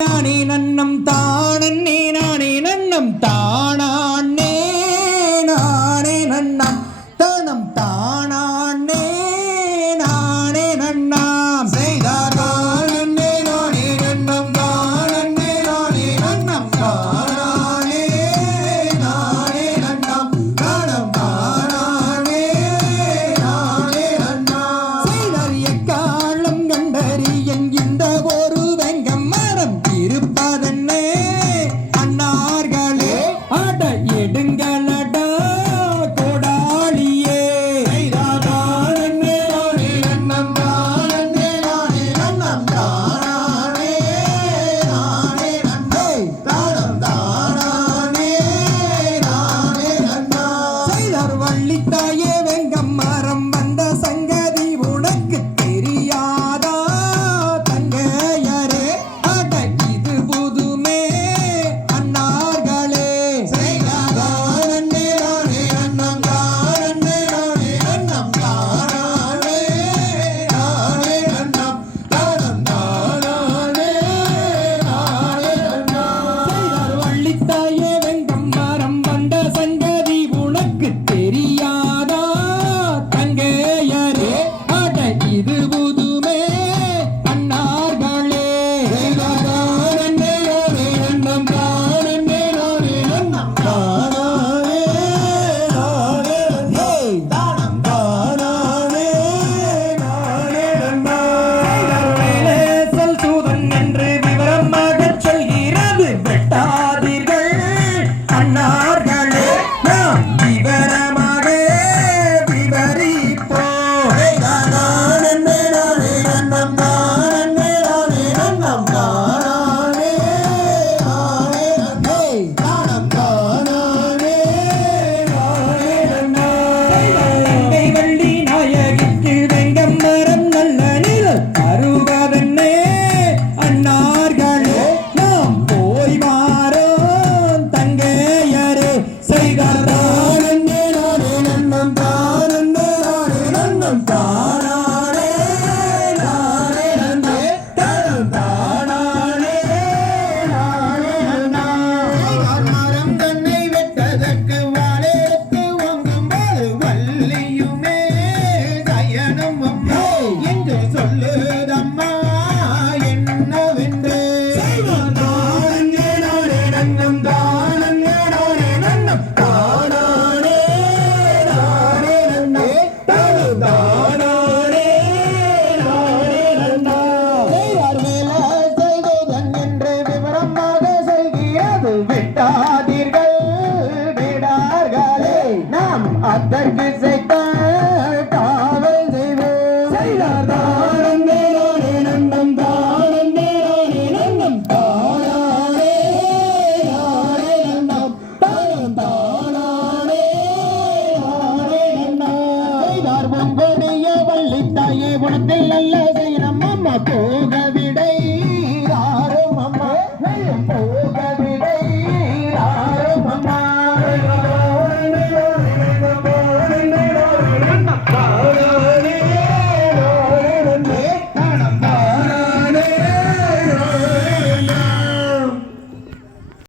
நானே நன்னம் தானே நானே நன்னம் தானே நானே நன்னம் தனம் தானே நானே நன்னாம் செய்தார் தானே நானே நன்னம் தானே நானே நன்னம் தானே நானே நன்னம் தானம் தானே நானே நன்னாம் செய்தார் எக்காலம் கண்டறியன் இந்த ஒரு வெங்கம் மரம் இருப்பதன்னே அன்னார்களே ஆட எடுங்களடா கோடாளியே செய்தார் தானே நானே நன்னம் தானே நானே நன்னம் தானே நானே நன்னம் தானம் தானே நானே நன்னாம் செய்தார் வள்ளித்தாயே வெங்கம் மரம் வந்த சங்கதி உனக்கு தெரியாதா தங்கையரே அட இது புதுமே அன்னார்களே செய்தார் தானே நானே நன்னம் தானே நானே நன்னம் தானே நானே நன்னம் தானம் தானே நானே நன்னாம் செய்தார் வள்ளித்தாயே வெங்கம் மரம் வந்த சங்கதி உனக்கு தெரியாதா தங்கையரே அட இது புதுமே அன்னார்களே செய்தார் தானே நானே நன்னம் தானே நானே நன்னம் தானே நானே நன்னம் தானம் தானே நானே நன்னாம் வேலேசல் தூதன் என்று விவரமாகச் சொல்கிறது வெட்டாதீர்கள் அன்னார்களே நாம் விவரமாக விவரிப்போம் செய்தார் தானே நானே நன்னம் தானே நானே நன்னம் தானே நானே நன்னம் தானம் தானே நானே நன்னாம் தங்கை வள்ளி நாயகிக்கு வெங்கம் மரம் நல்ல நிழல் தருவதென்னே அன்னார்களே நாம் போய் வாரோம் தங்கையரே செய்தார் தானே நானே நன்னம் தானே நானே நன்னம் தானே நானே நன்னம் தானம் தானே நானே நன்னாம் மரம் தன்னை வெட்டதற்கு வாழெடுத்து வாங்கும்போது வள்ளியுமே சயனம் அம்மா என்று சொல்லுதம்மா என்னவென்று செய்வார் தானே நானே நன்னம் தானே நானே நன்னம் தானே நானே நன்னே தானம் தானே நானே நன்னாம் செய்வார் வேலை செய்வதன் என்று விவரமாக செய்கிறது விட்டாதீர்கள் விடார்களே நாம் அதற்கு செய்த காவல் செய்வோம் செய்தார் தானே நானே நன்னம் தானே நானே நன்னம் தானே நானே நன்னம் தானம் தானே நானே நன்னாம் செய்தார் பொங்கொடி